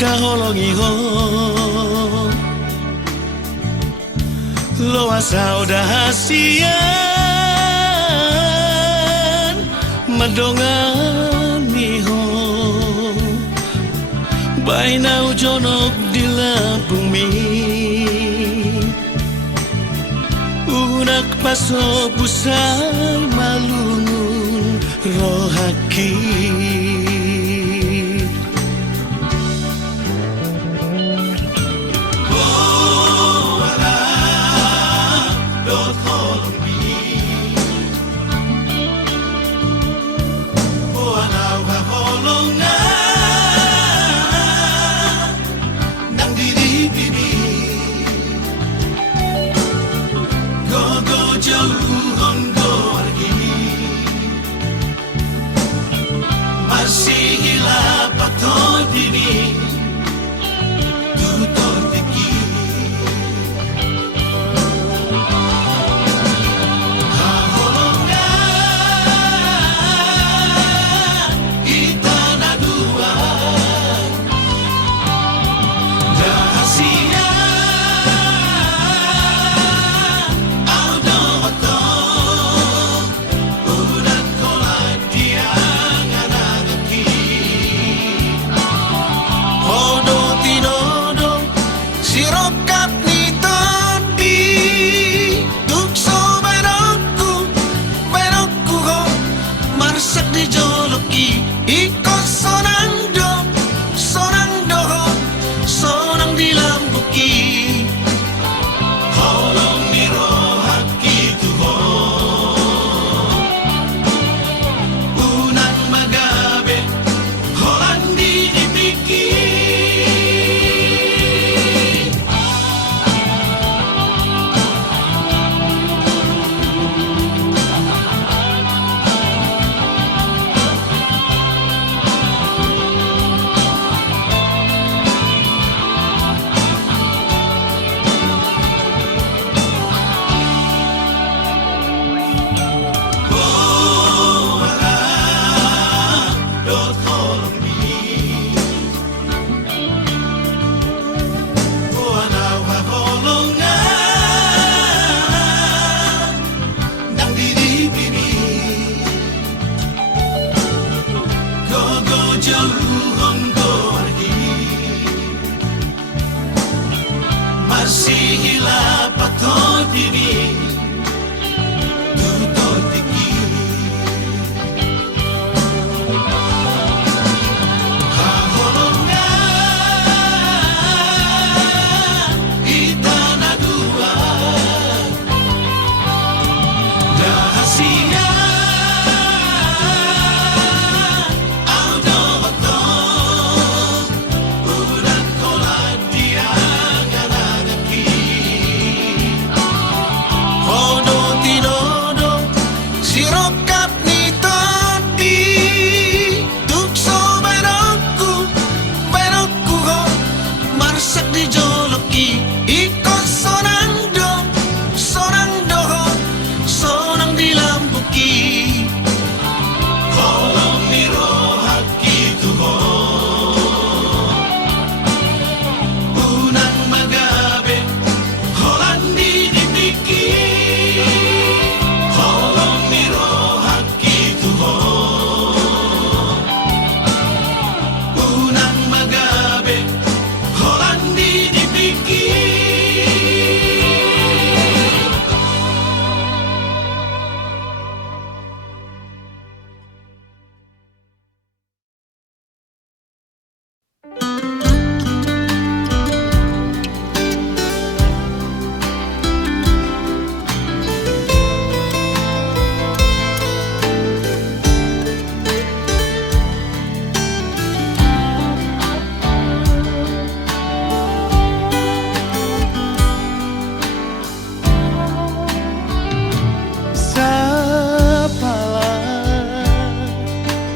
kaholongi ho lo asau dahasian madongani ho bainau jonok di Lampung mi unak paso pusai malungun rohaki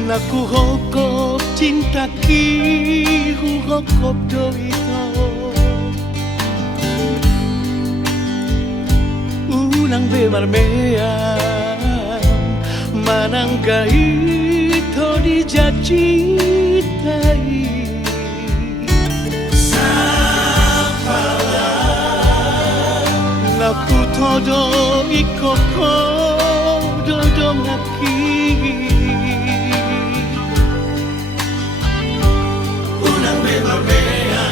Naku hokop cinta ki hokop doito Ulang bebar meang mananggai to dijacitai Naku todo ikoko dodong aki Unang bebarbea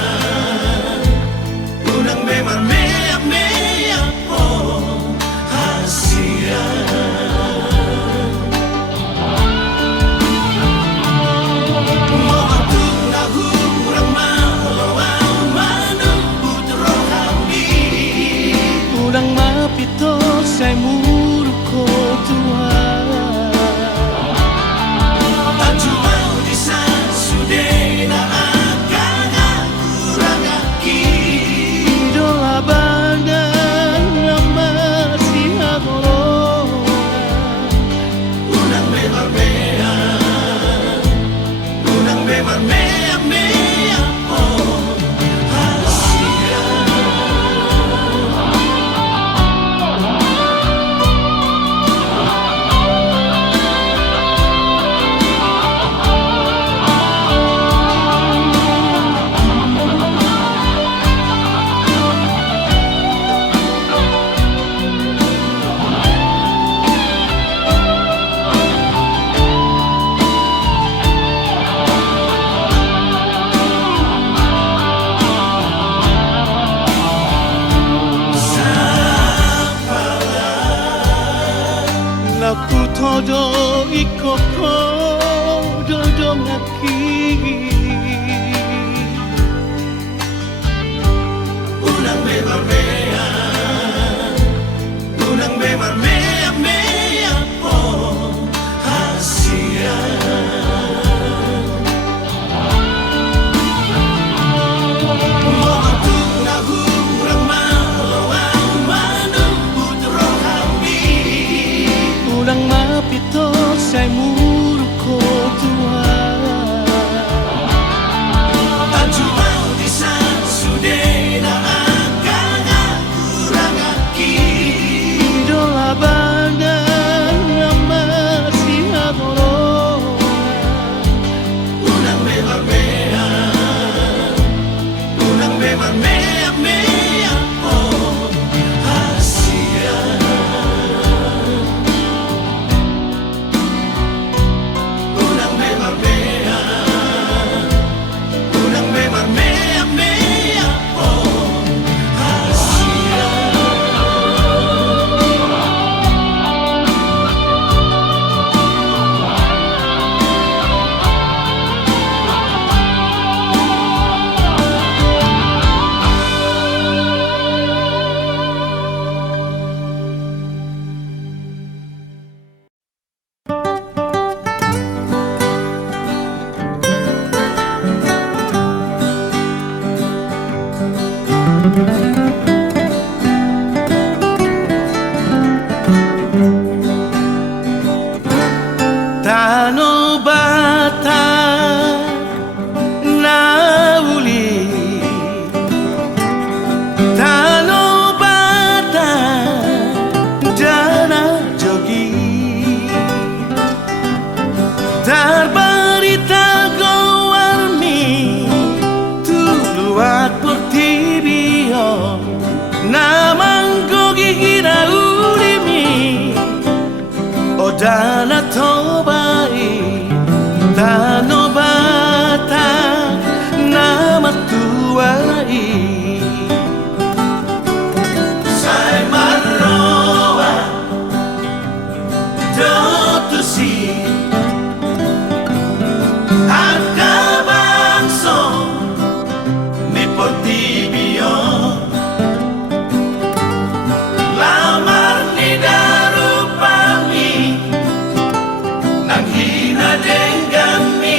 Unang bebarmea mea po hasia Moatuk na hurang malawang manubut rohami Ulang mapito say muro ko Tuhan Ajuau di sude na agak kurang aki Idola bandan na masih agoloan Unang bebarbea Unang bebarmea mea po hasia Naku todo ikoko dodong aki Unang bebarbea Unang bebarmea mea po hasia Moatuk na hurang malawang manubut rohami Ulang mapito say muro ko Tuhan Ajuau di sude na agak kurang aki Idola bandan na masih agoloan Unang bebarbea Unang bebarmea mea po hasia Unang bebarbea Unang bebarmea mea po hasia Tano bata na uli Tano bata jana jogi Tarbarita gowarmi tuluak portibio Namang gogi gira ulimi Odana tobai Tano bata nama tuai Sai marroa Dotusi Arca bangso Mi portibio Lamar ni darupami Nang hina denggami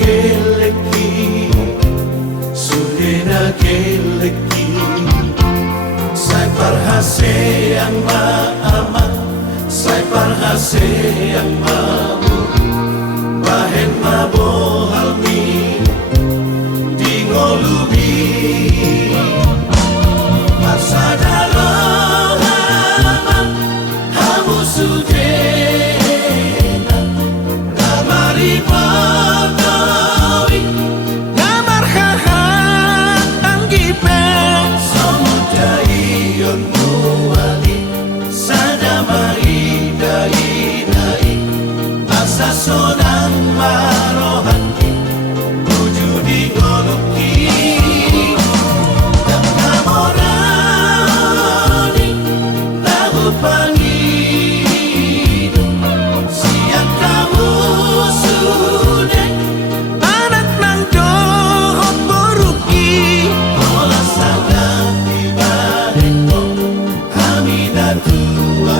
geleki Sudena geleki Sai parhase yang maamat Sai parhase yang mabu Bahen mabohalmi Di ngolubi Masadalo halaman Hamu sudena Namari patawi Namar haha anggipe Somudai yon muali Sadamai dai Asa sonang marohati Wujudi ngoluki Dan namorani Lagu pangidu Siang kamu sudah Anak nang dohot boruki Olah sangat ibadeko Hamidah tua-tua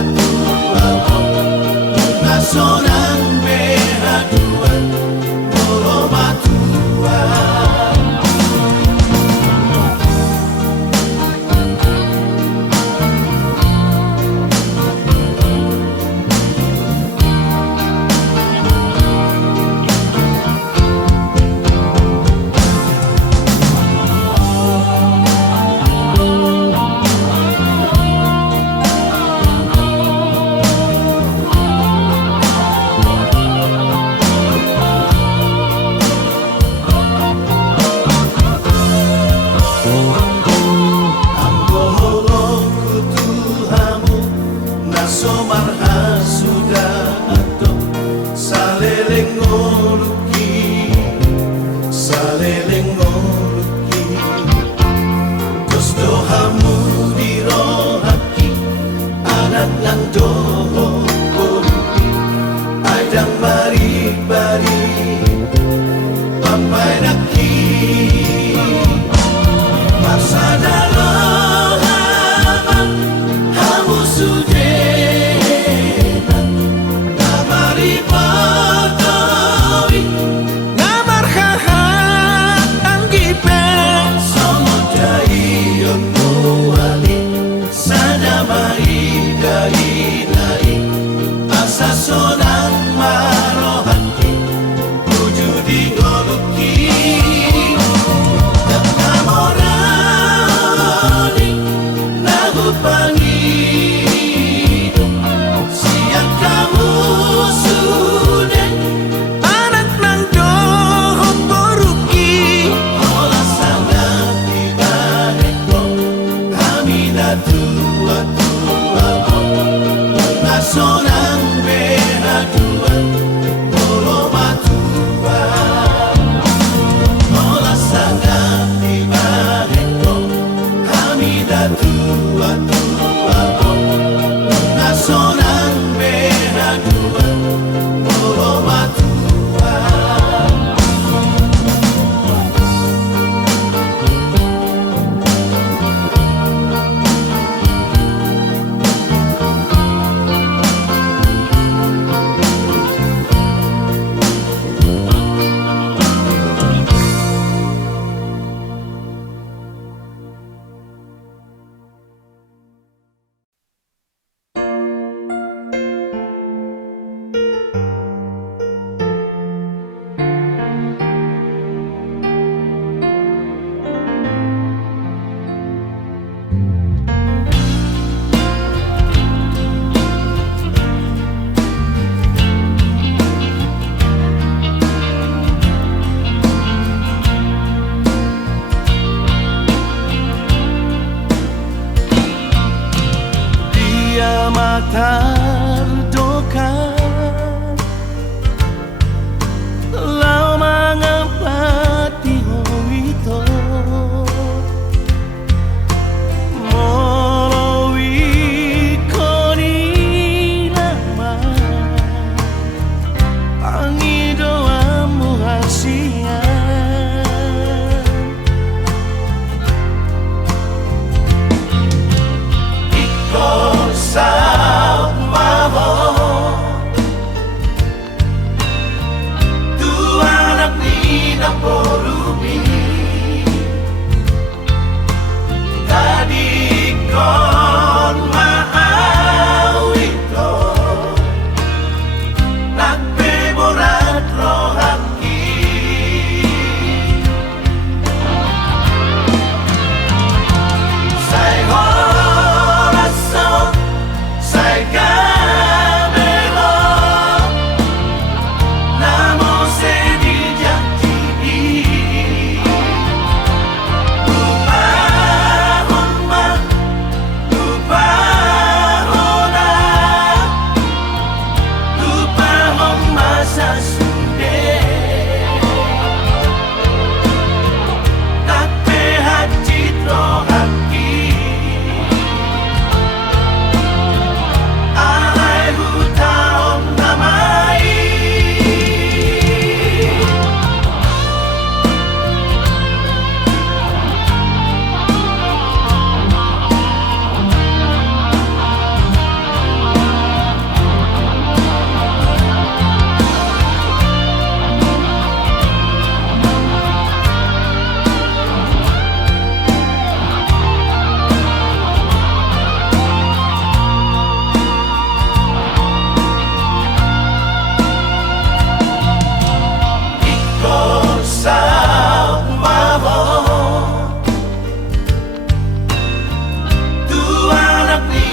Sonang behaduan Olomatua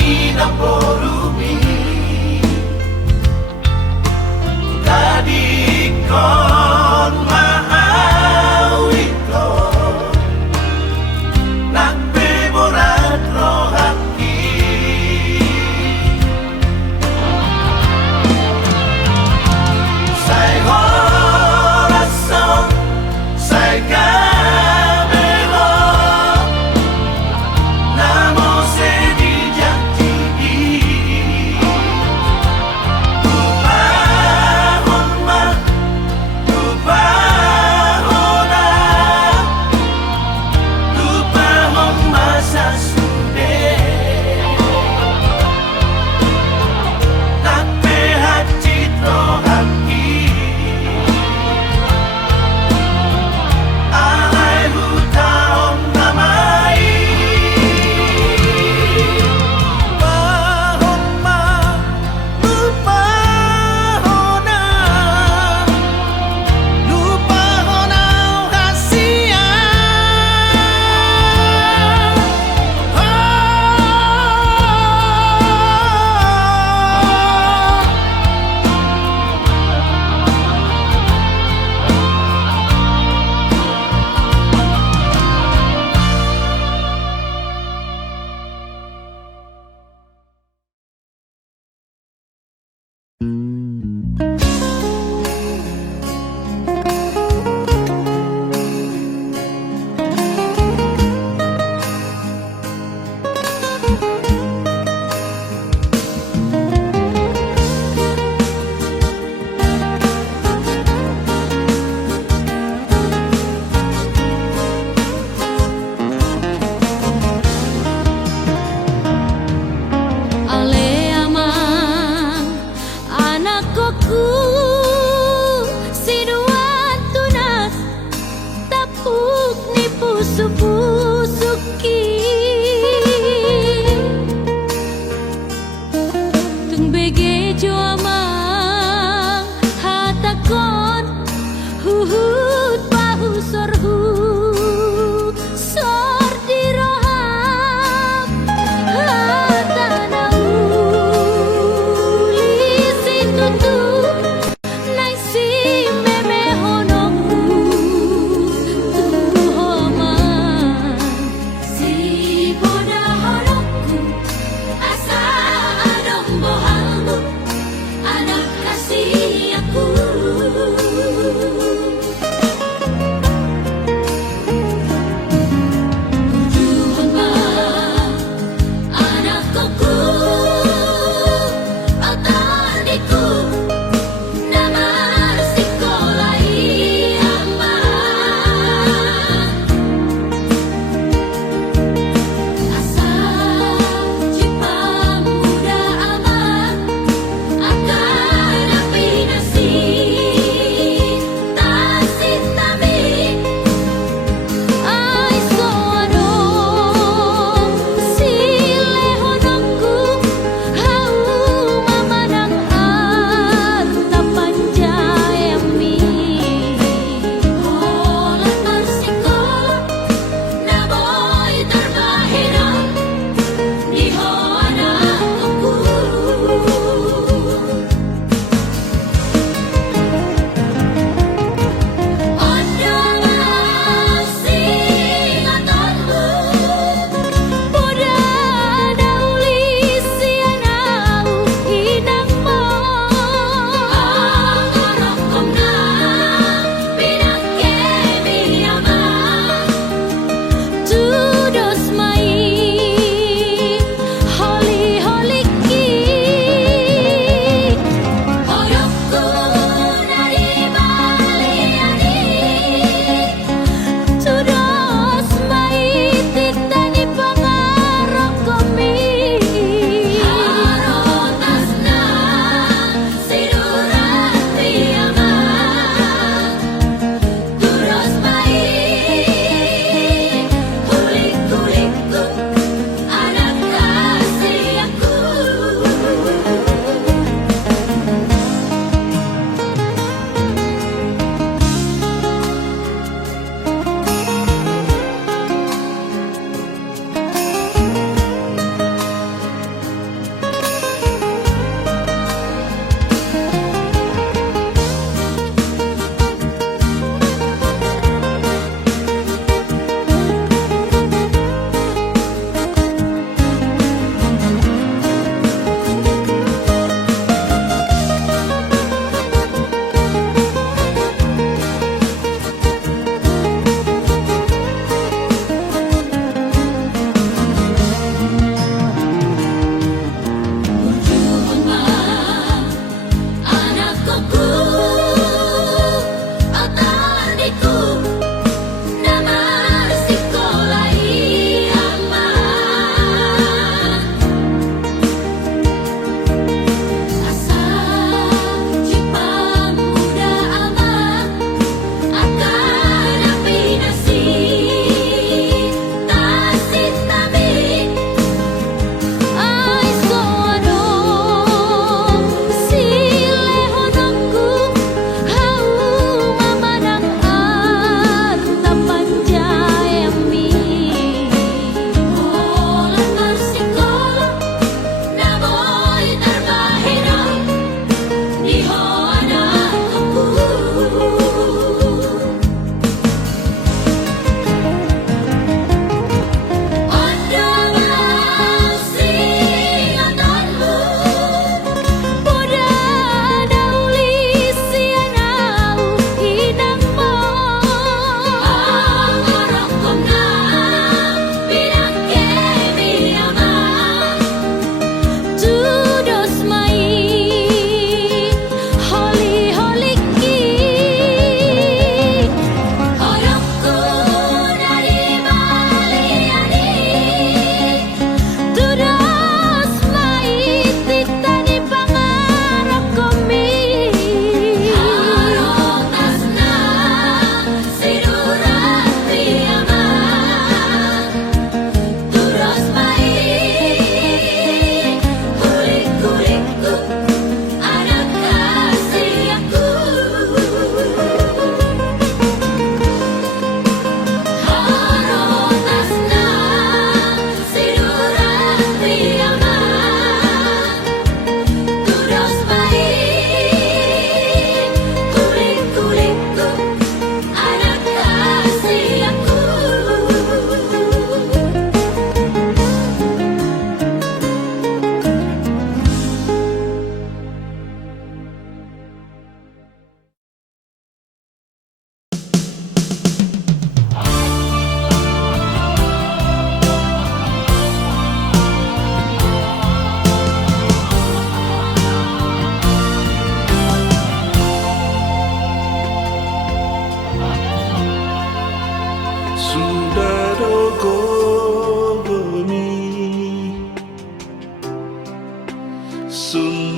Porumi Tadi kon maawito Nagbiburat rohaki Say corazón Say camelo Namo se dijati Upahon ma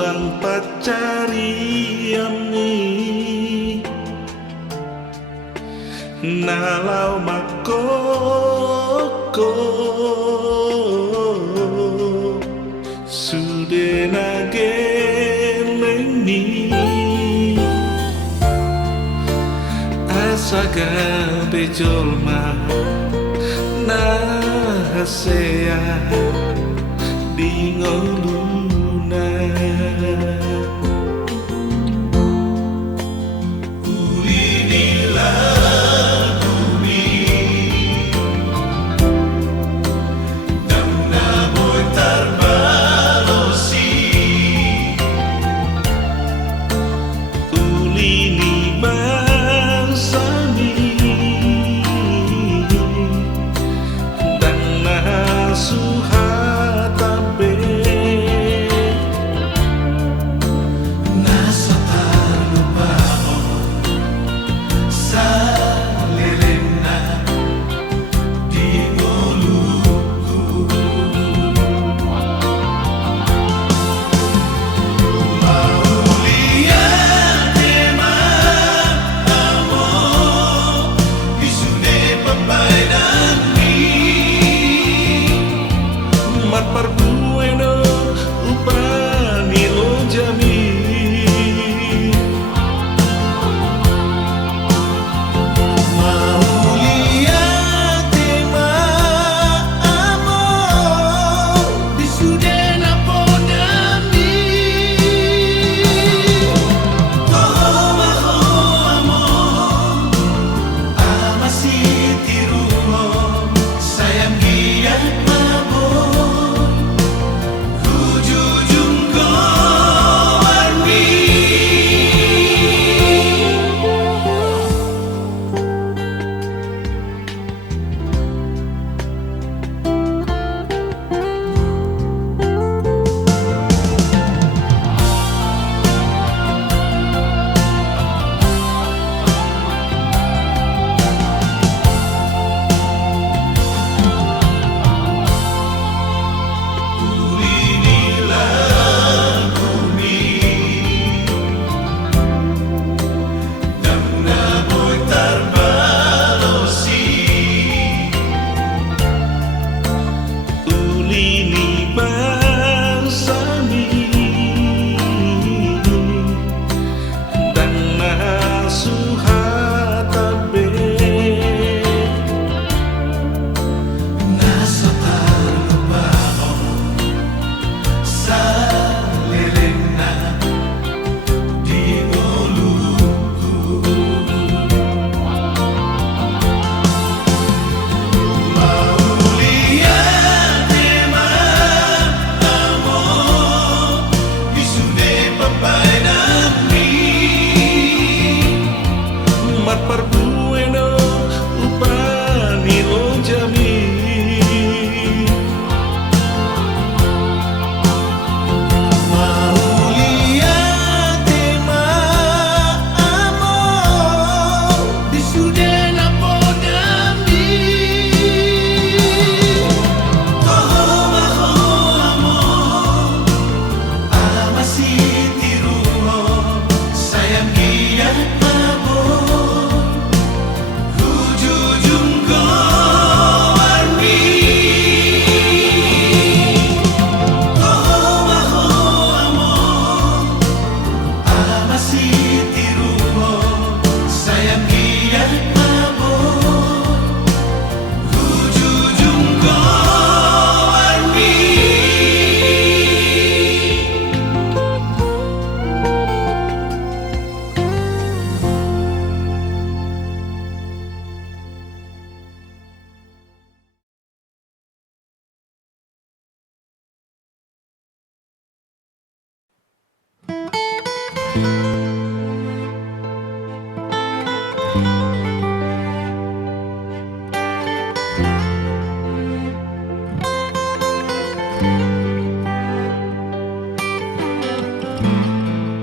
sang pacariami nalau makoko sudena geleni asaga bejolma nahasea di ngoluna Ulinilah bumi Namna boy tarbalosi ulini bangsami dan nasuhatabe Nasa talupaon Sa lelena Di ngoluku Maulian tema amo Isune papai nami mat parbueno upani lo jami Maulian tema amo Isune napodami Tomaho amo Amasi tirumo Sayang giat mabon Kujujung warmi Ulinilah bumi Namna boy tarbalosi ulini bangsami dan nasuhatabe Nasa talupaon Sa lelena Di ngoluku Maulian tema amo Isune papai nami mat parbueno upani lo jami Maulian tema amo Isune napodami Tomaho amo Amasi tirumo Sayang giat mabon Kujujung warmi Tomaho amo Amasi tirumo Sayang giat mabon Kujujung warmi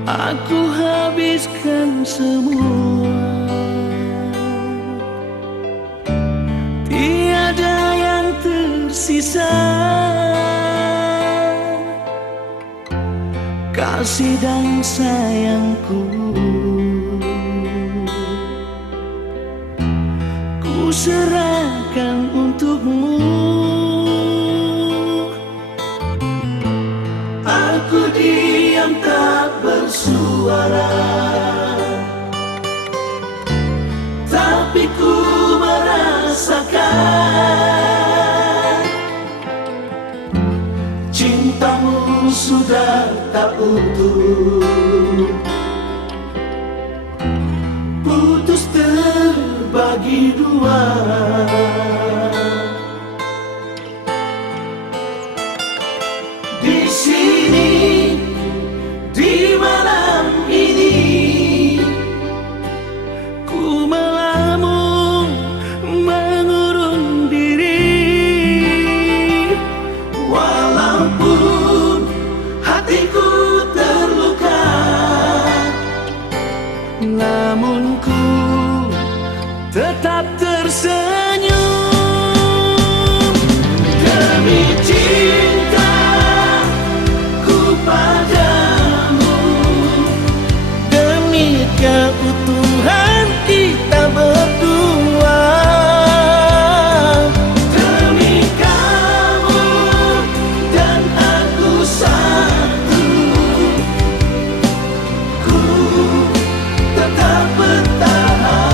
Aku habiskan semua, tiada yang tersisa. kasih dan sayangku. Ku serahkan untukmu. Aku diam tak bersuara, tapi ku merasakan cintamu sudah tak utuh, putus terbagi dua. Di sini, di malam ini, ku melamun mengurung diri. Walaupun hatiku terluka, namun ku tetap tersenyum demi cintaku padamu, demi keutuhan kita berdua, demi kamu dan aku satu. Ku tetap bertahan.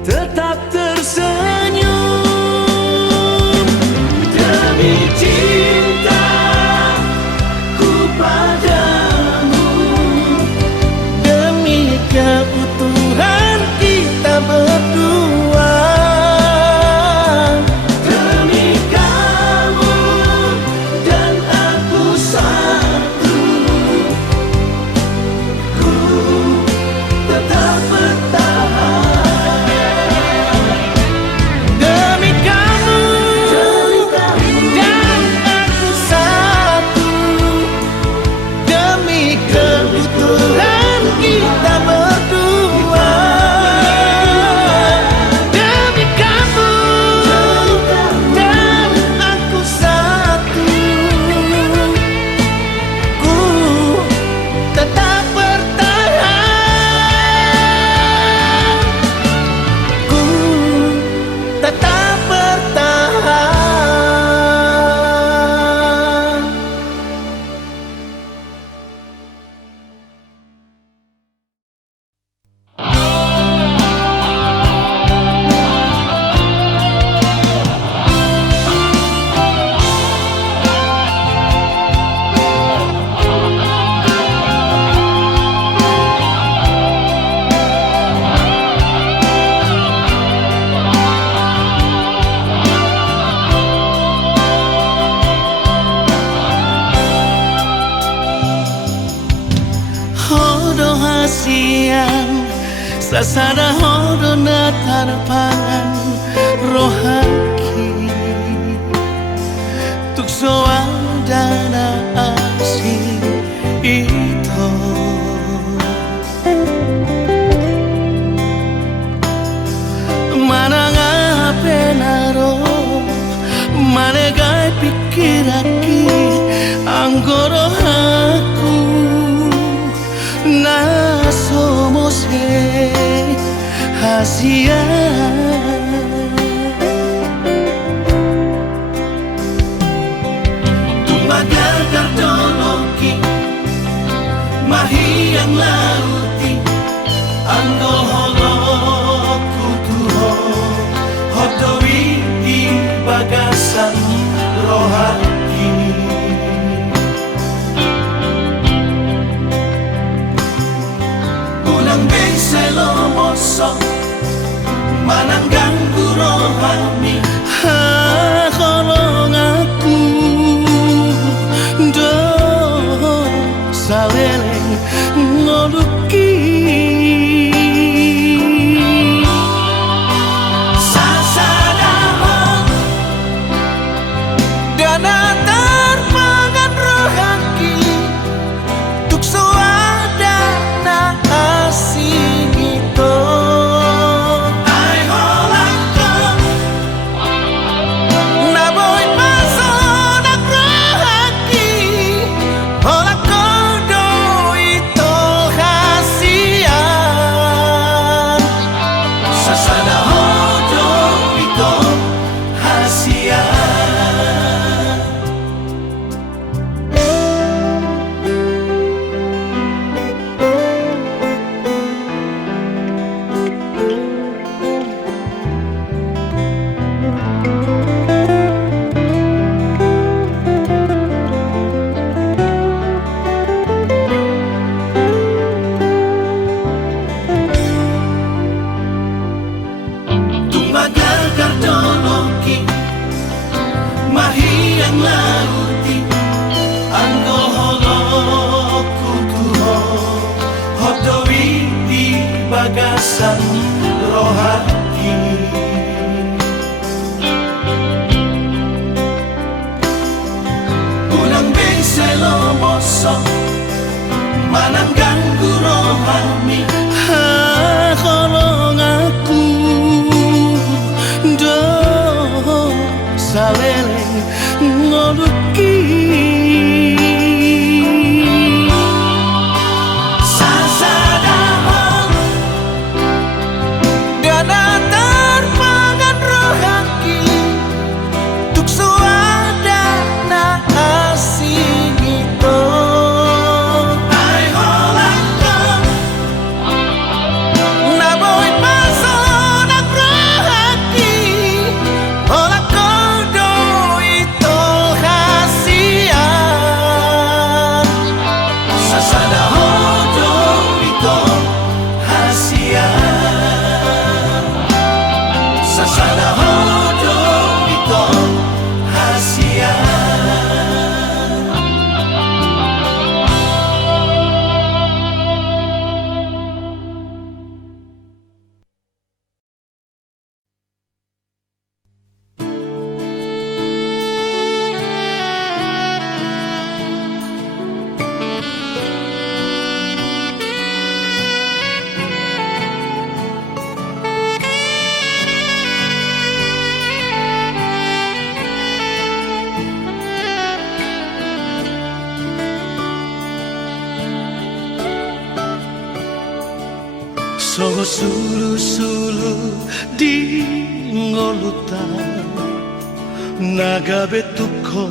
Tetap tersenyum demi cintaku padamu, demi keutuhan kita berdua, demi kamu dan aku satu. Ku tetap bertahan. Siang sasada hodo na tarapangan rohaki tukso dana asing itu mana ngape naro mana gai pikiraki anggoro aku na somos hasia Tumbaga kardoloki mahi yang lauti ando holo kutuho hodo mosok mananggang rohani Kolong aku do saleleng ngoluki sasadahon dana terpangan rohaki tuk soada na asing itu ai holakon na boy pasonak rohaki holakodo itu hasian sasada hodo itu hasian tumagal kardoloki mahiyang lauti anggo holoku tuho hodowi di bagasan rohaki unang bengselo mosok mananggang rohani Kolong aku do saleleng ngoluki sasadahon dana terpangan rohaki tuk soada na asing itu ai holakon na boy pasonak rohaki holakodo itu hasian sasada hodo itu hasian sasada hodo itu hasian Songo sulu-sulu di ngoluta naga betuko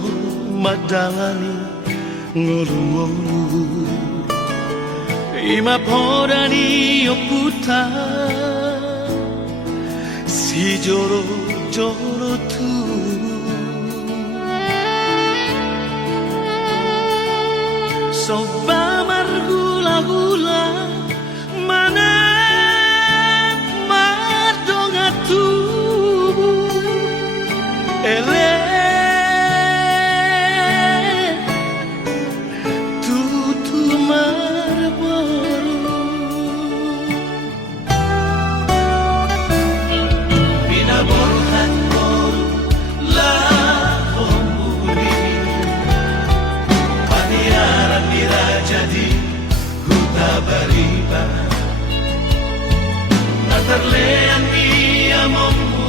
madalani ngolu-ngolu ima podani oputa si joro-joro tu soba margula-gula mana tu ele tu marboru binaborhan kol la homburi paniaran dirajadi huta bariba natarlean dia mommu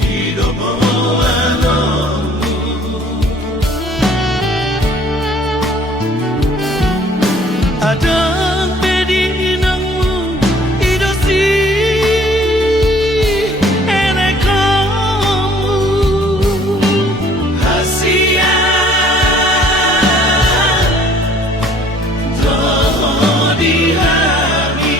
hidomo anomu adang pedinangmu idosi enekomu hasian do di hari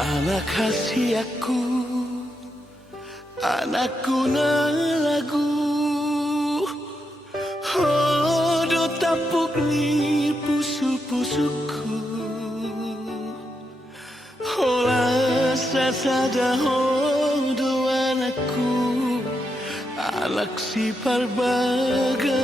Anak hasiaku, anakku na lagu, hodo tapuk ni pusu-pusuku, hola sasada hodo anakku, anak si parbagaku.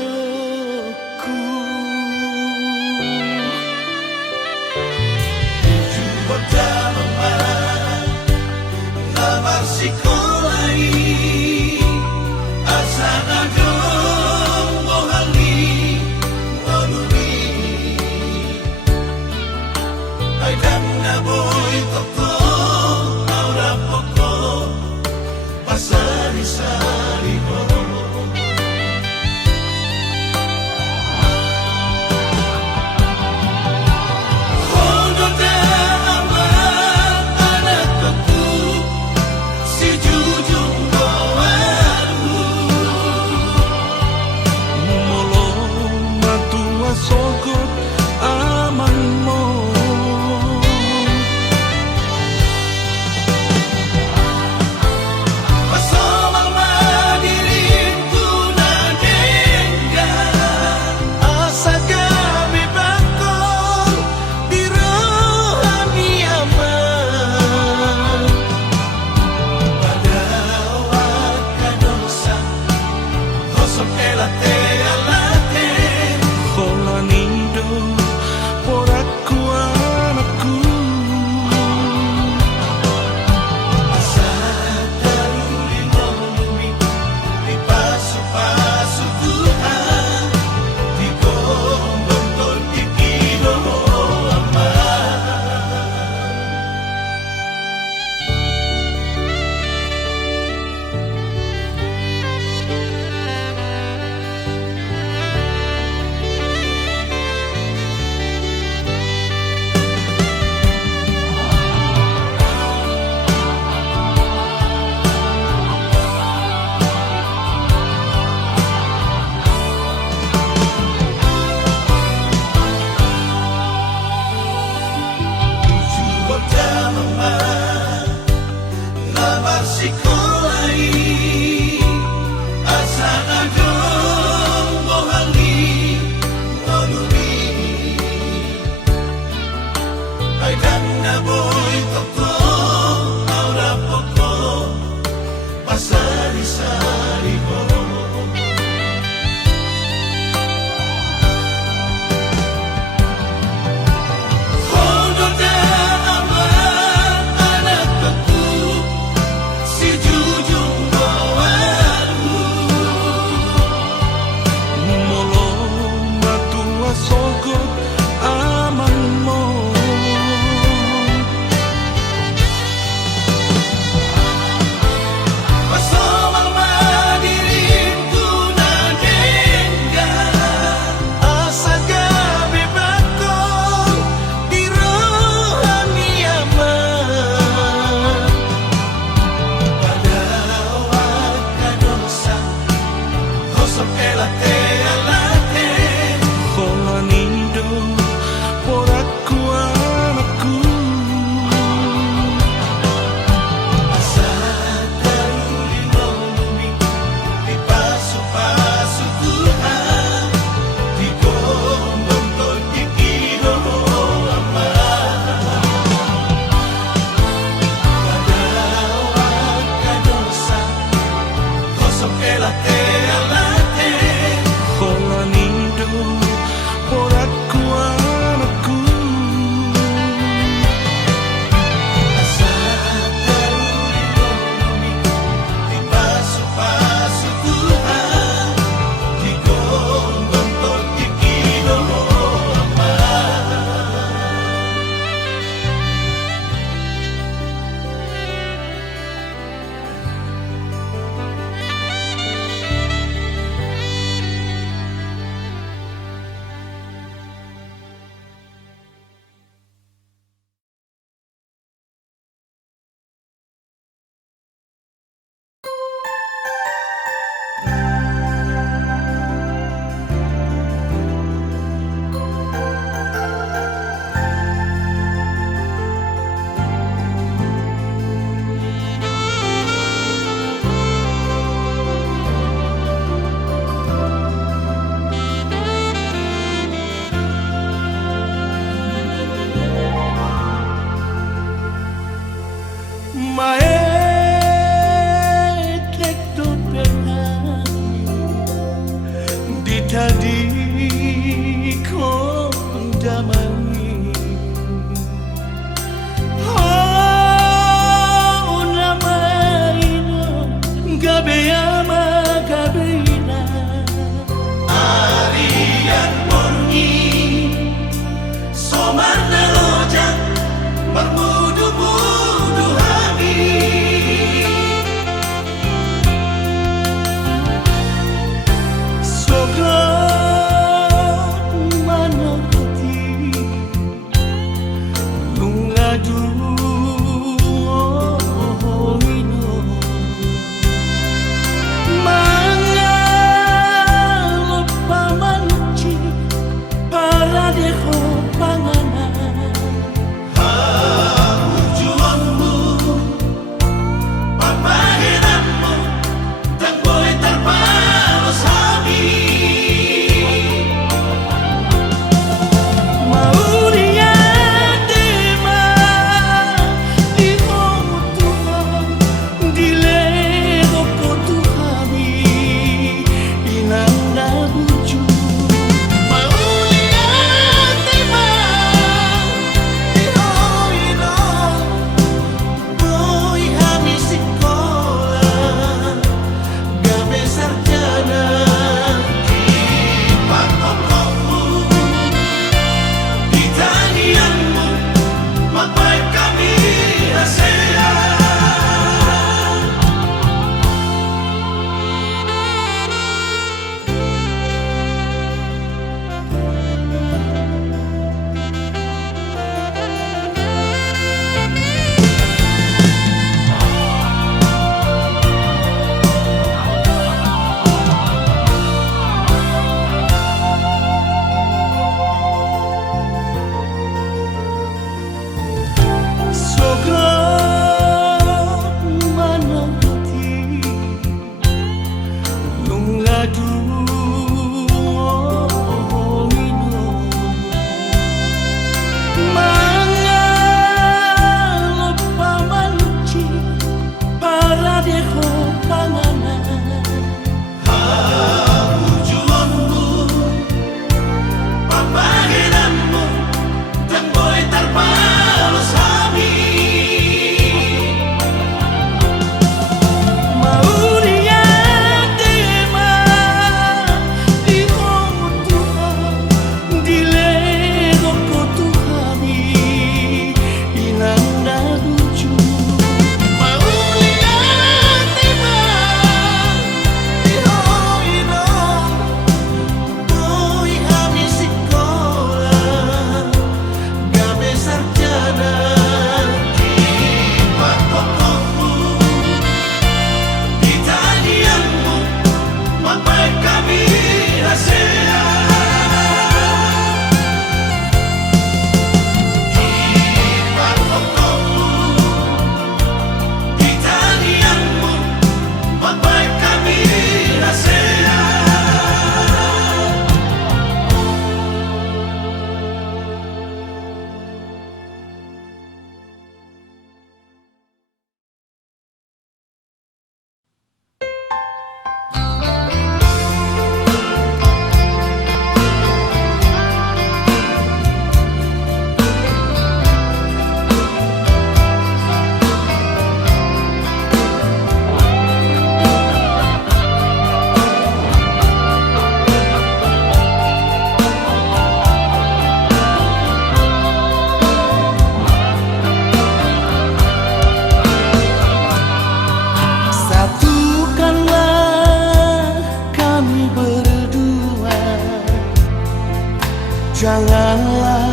Janganlah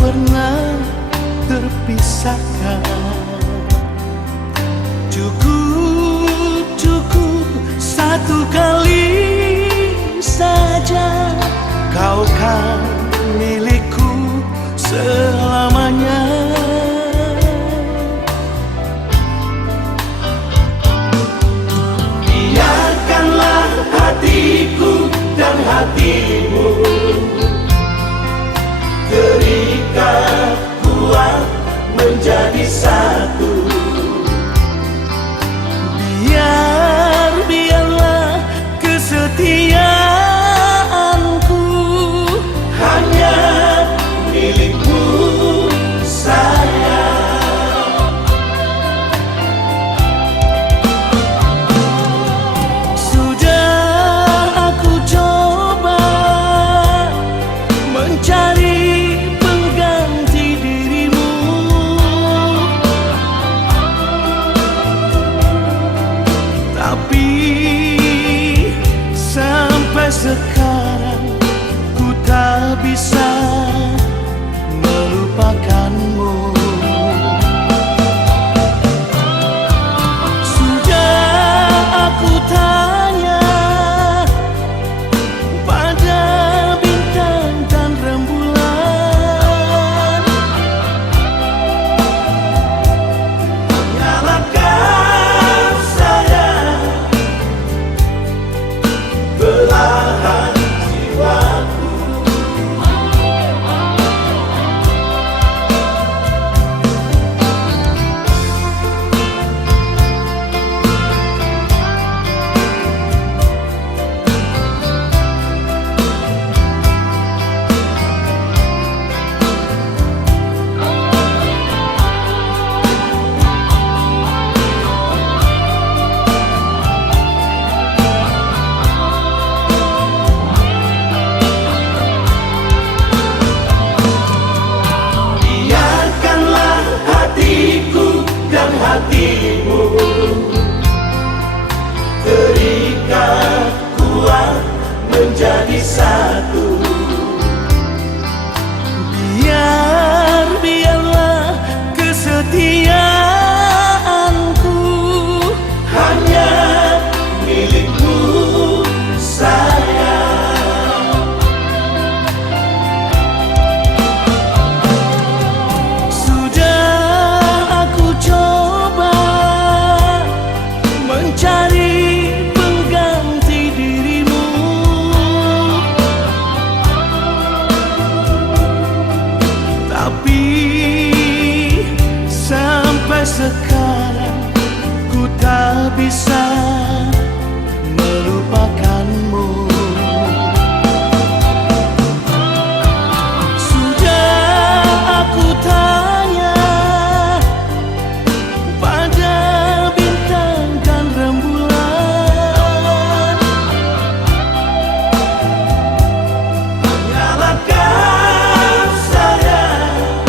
pernah terpisahkan. Cukup satu kali saja, kau kan milikku selamanya. Biarkanlah hatiku dan hatimu terikat kuat menjadi satu. Biarlah kesetiaanku hanya milikmu sayang. Sudah aku coba mencari pengganti dirimu, tapi sampai sekarang ku tak bisa melupakanmu. Sudah aku tanya pada bintang dan rembulan, Nyalakan sayang belahan jiwaku. Biarkanlah hatiku dan hatimu terikat kuat menjadi satu. biarlah kesetiaanku Hanya milikmu sayang. sudah aku coba mencari pengganti dirimu, tapi sampai sekarang ku tak bisa melupakanmu. Sudah aku tanya pada bintang dan rembulan, Nyalakan sayang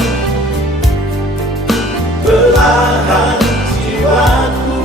belahan jiwaku.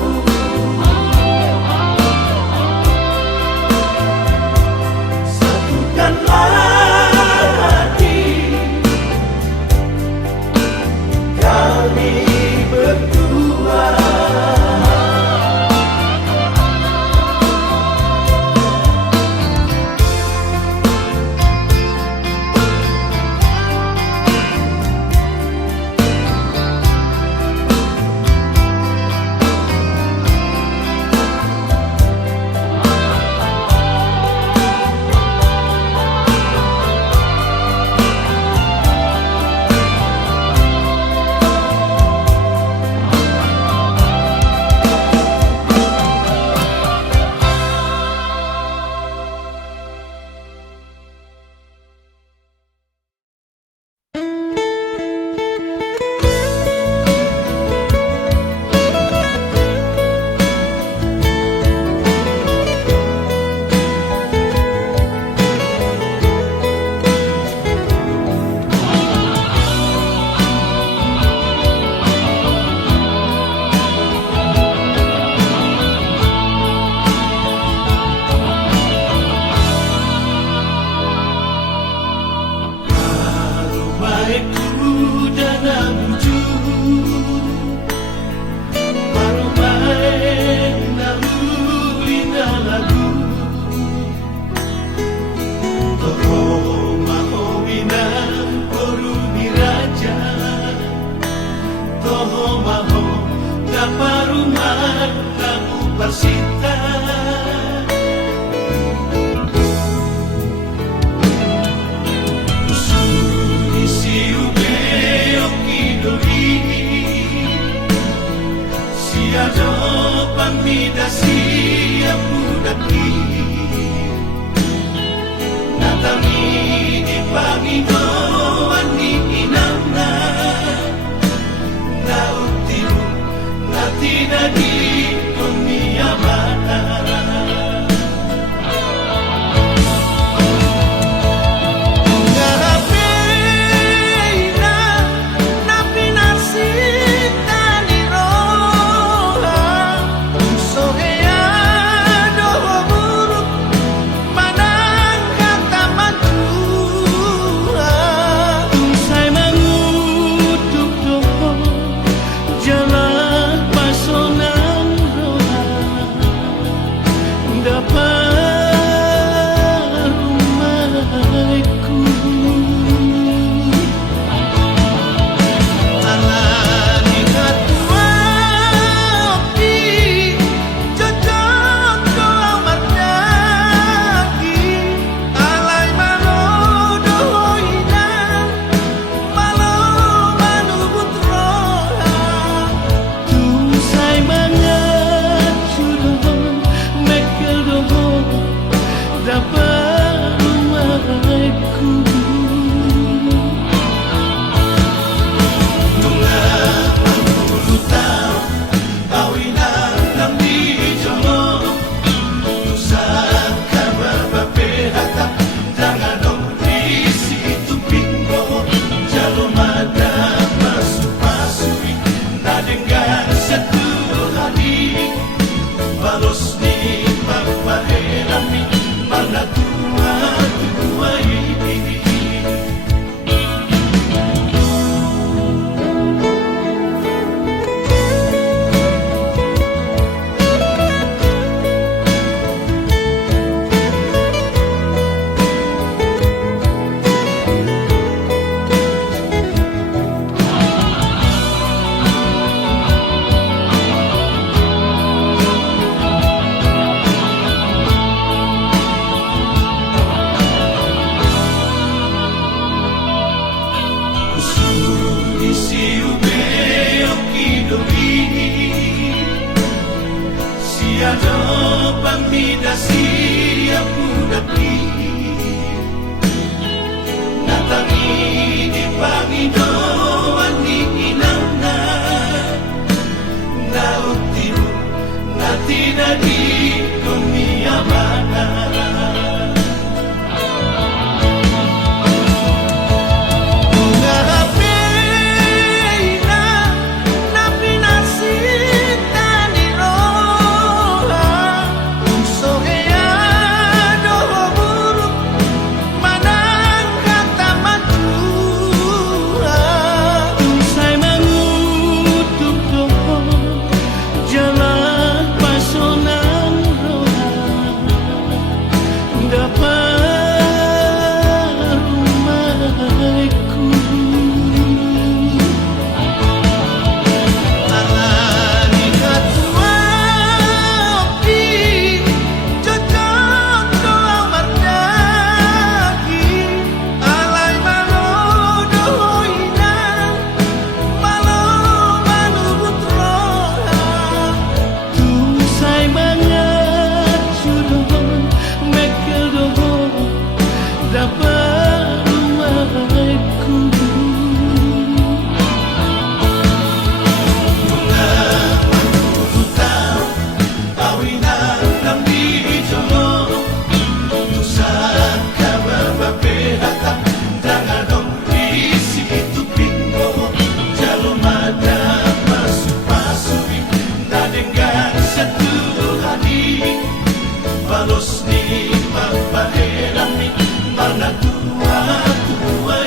ku dana buju Marumai nalu lina lagu Toho maho wina Boru niraja Toho maho Daparuman Namu pasita Siado pamidasi ang budaki Natami di Panginoon ni inamna Nautiru natinadi kong niyamana Balos ni pagpaherami Mga tuwa-tuwa Siado pamidasi ang budaki Natangi di Panginoon ni inamna Nautiru natinadi kong niyamana Balos ni pagpaherami Mga tuwa-tuwa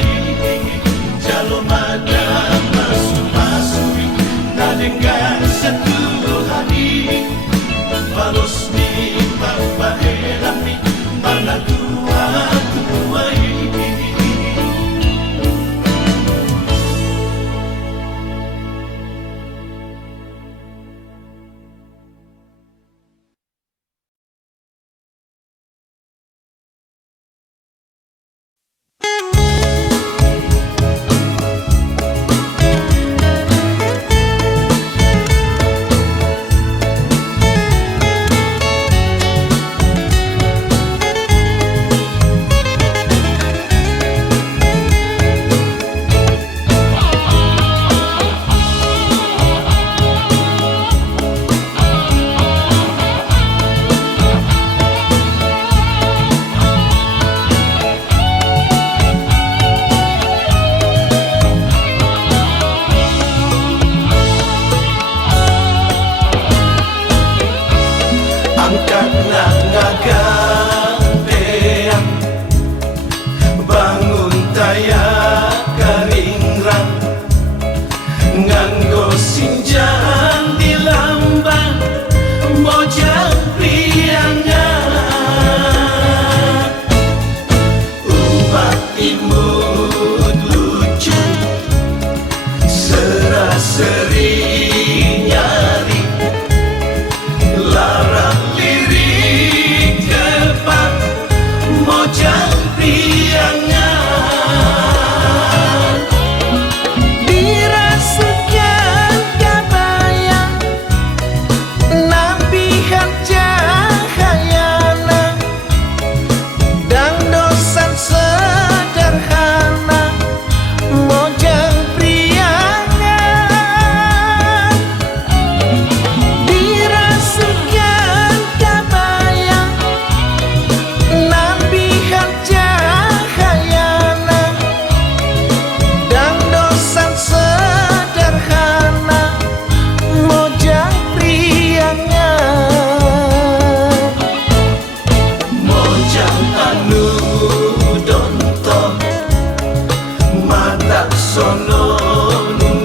sono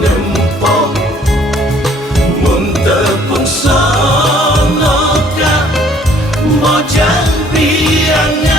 nempo mun tepung sono ka mojang priangan.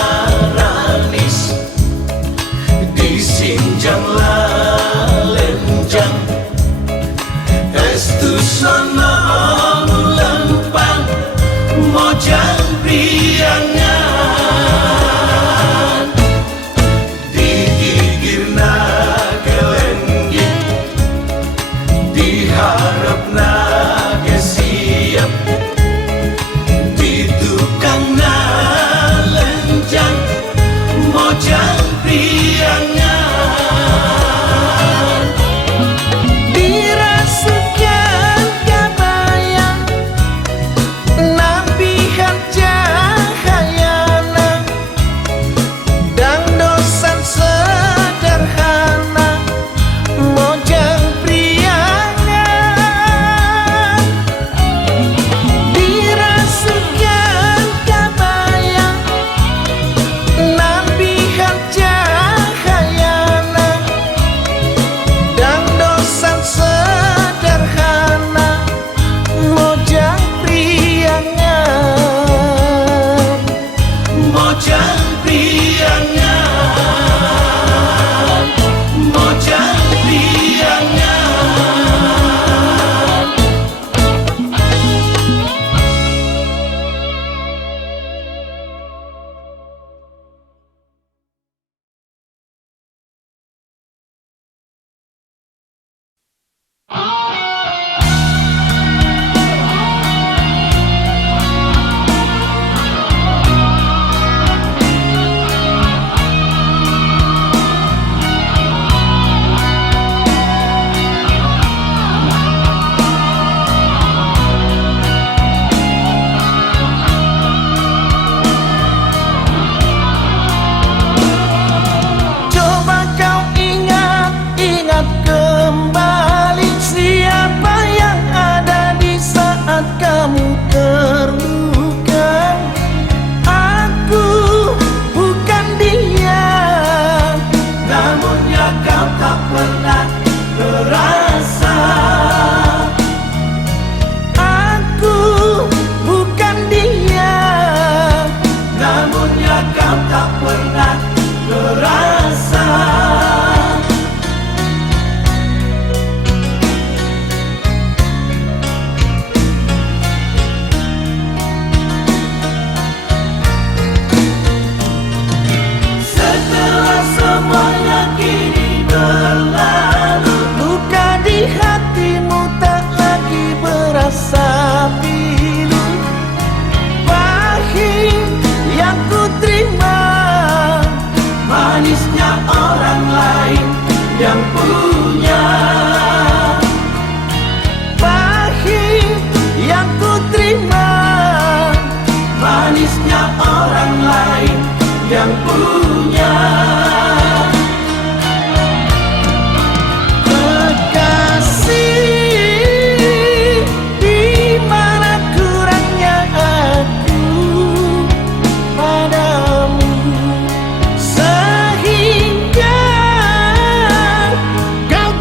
Maranis disinjang lalenjang estu sono lempang mojang priangan digigirna kelenggi diharapna ke siap ditukangna mojang priangan dirasukan kabayang nampihan cahayana dan dosan sederhana mojang priangan dirasukan kabayang nampihan cahayana dan dosan sederhana mojang priangan mojang priangan mojang priangan. coba kau ingat kembali siapa yang ada di saat kamu terluka. Aku bukan dia, Namun ya kau tak pernah merasa. aku bukan dia. Namun ya kau tak pernah merasa. Setelah semuanya kini berlalu, Luka di hatimu tak lagi berasa pilu. Pahit yang ku terima, manisnya orang lain yang punya. pahit yang ku terima, Manisnya orang lain yang punya. kekasih, di mana kurangnya aku padamu sehingga kau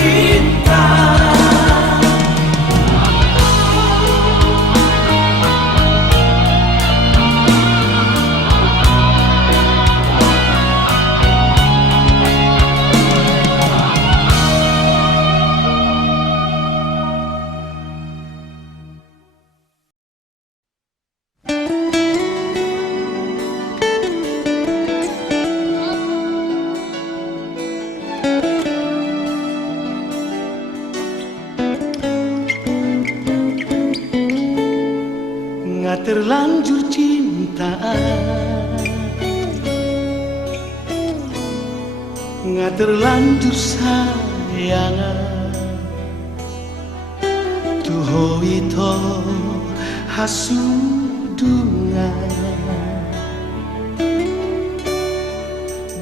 cinta. Nggak terlanjur cinta, nggak terlanjur sayangan. Tuho ito hasudungan.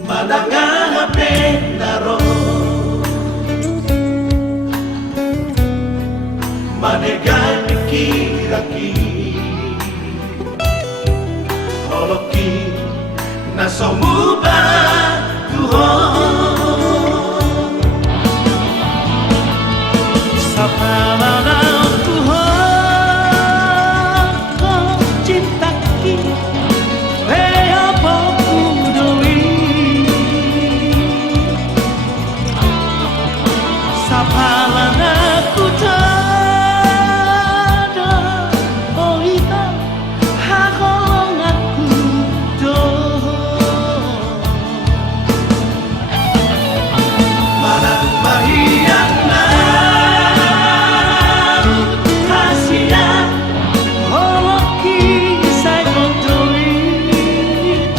Madanga pendaro manegai pikiraki holoki nasomuba tuhon Sapalana Tuho cinta ki apa kudoi. Sapalana kutada oita hakolong aku do. Manang mahiyang na hasiya Holoki say odoi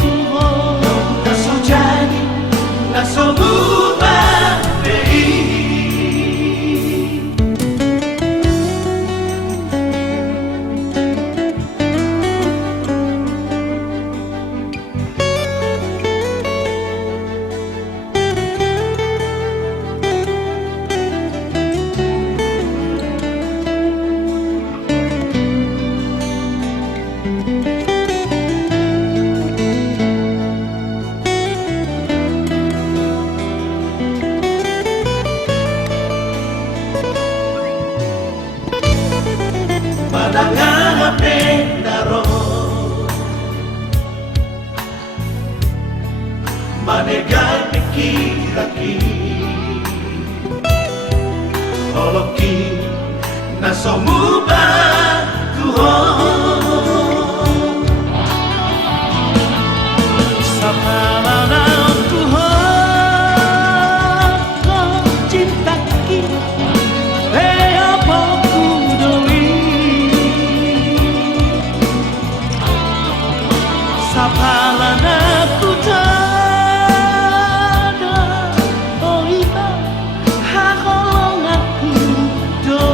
Tuho. nasujani nasomuba dei. Madanga pendaro manegai pikiraki holoki nasomuba tuhon Sapalana Tuho cinta ki apa kudoi. Sapalana kutada oita hakolong aku do.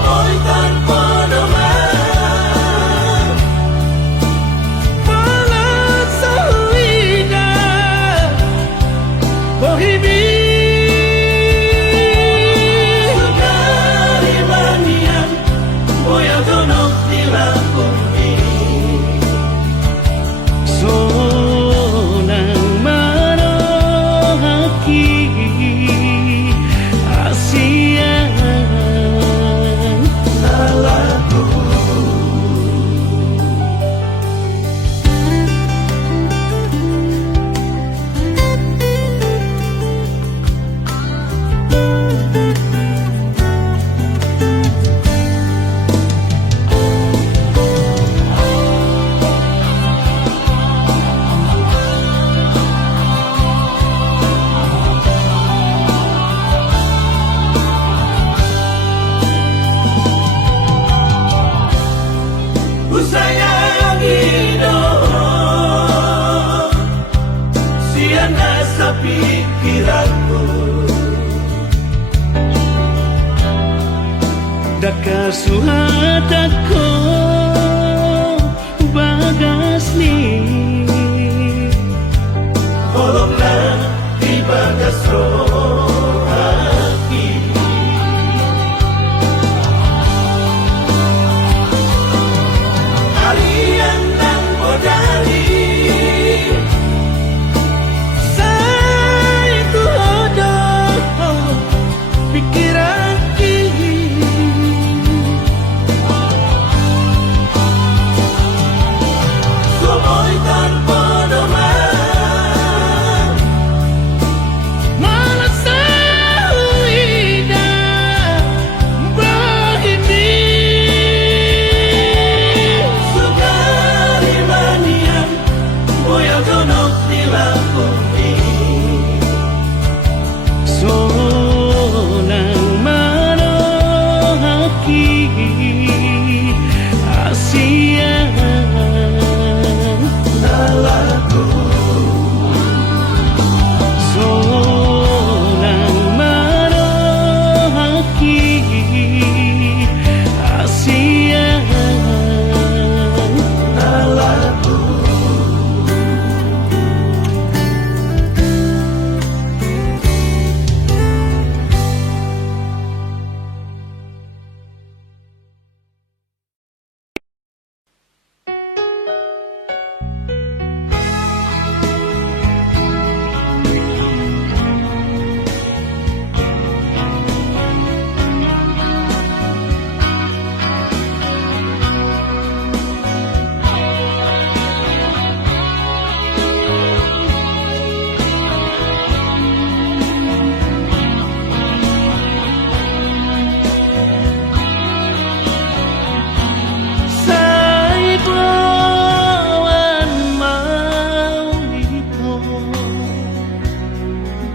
Somoy tanpa nama Malah sahwina Bohimi Sekali manian Boya donok di lakumi Sonang marohaki Asian Salahku Ku sayangi dong Siana sa pikiranku Daka suhatako bagas ni Tolonglah di bagas rohati Kalian dan bodali Saya itu hodoh Pikiran Somoy tanpa nama Malah sahwina Bohimi Sekali manian Boya donok di lakumi Sonang marohaki Asian Salahku Sonang marohaki Asian Salahku Saibawan mawito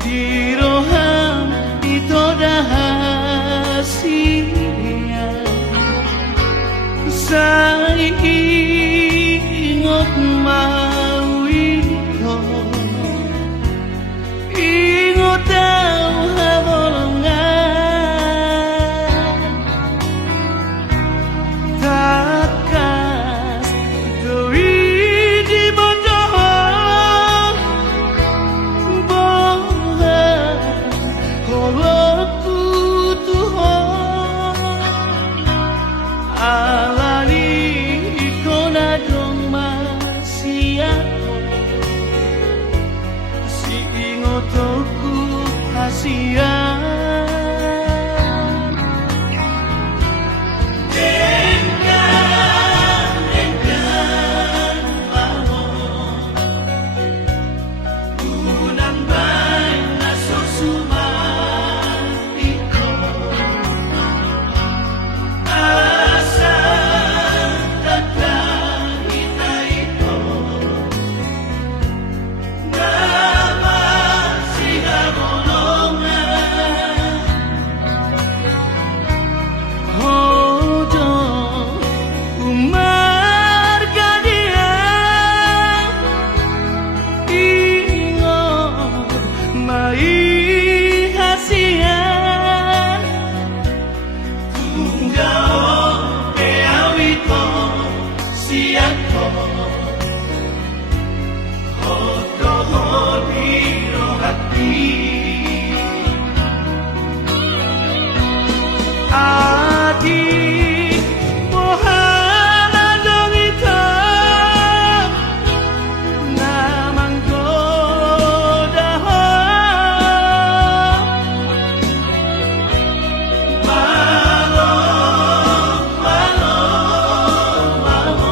Diroham ito dahasia Saingot mawito Ingot daw habolongan Takas dewi di bodoh Bohong Holoku Tuhan Alani ikon Jauh peawito siako Hoto-hodiro hati Adi mohana dongita namang godaho Malo, malo, malo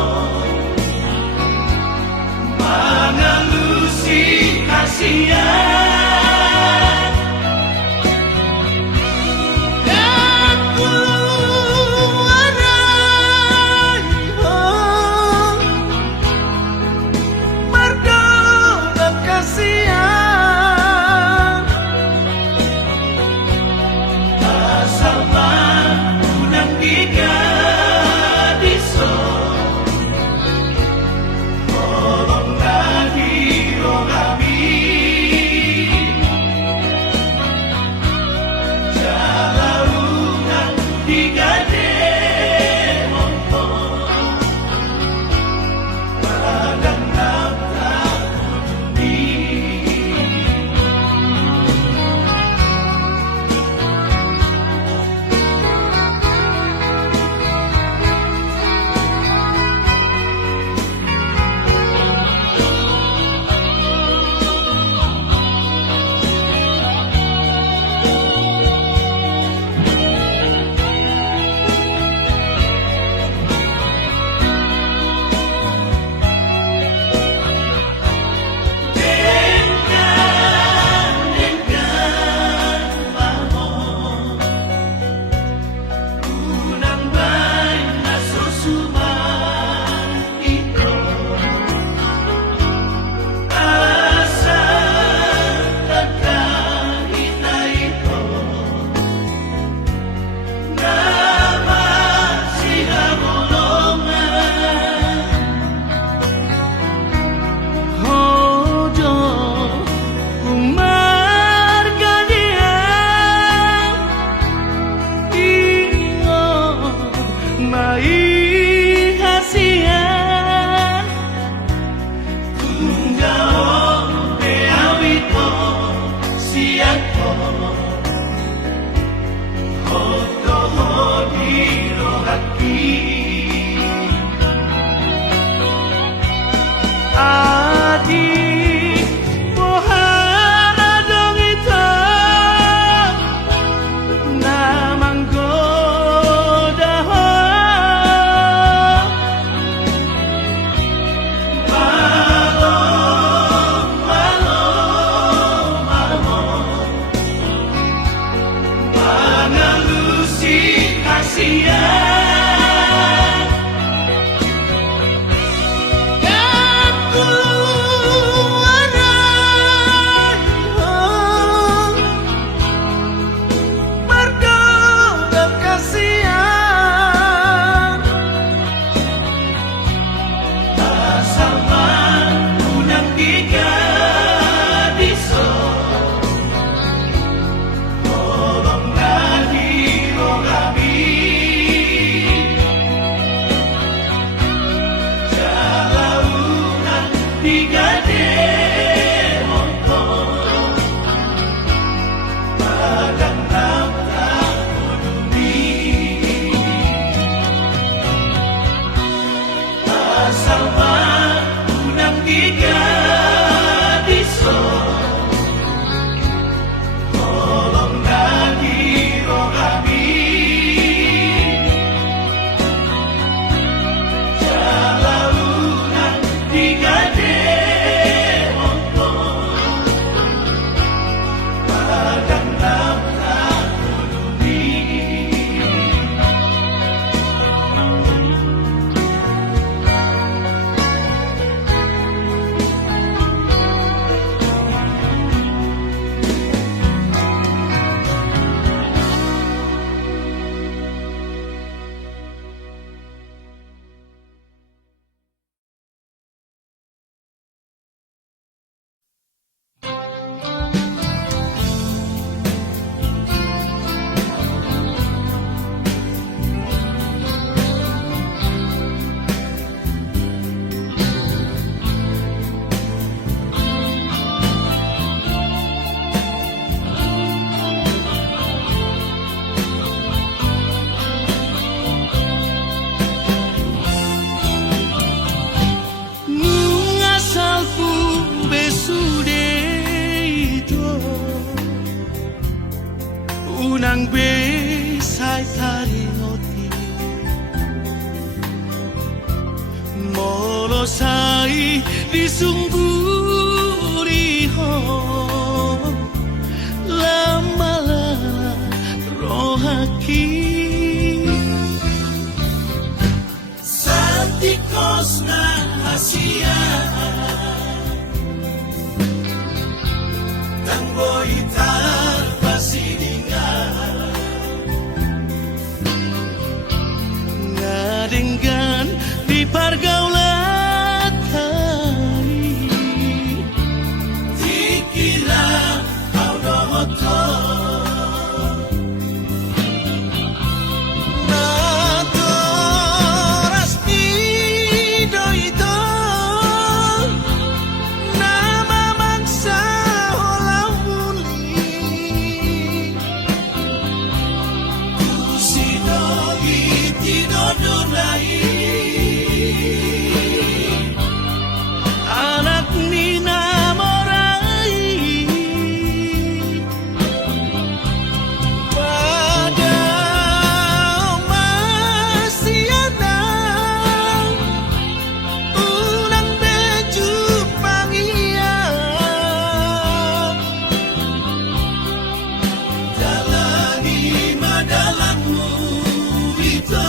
sai disungguriho lamala rohaki Santikos na Asia Tanggoitan pasidingan ngadenggan di pergaulan hari Dikira kau dohoto Natoras pidoito nama mangsa holamuli Sinogi tinodonai anak Nina Morai pada masiana ulang beju pangian Jalani madalanmu itu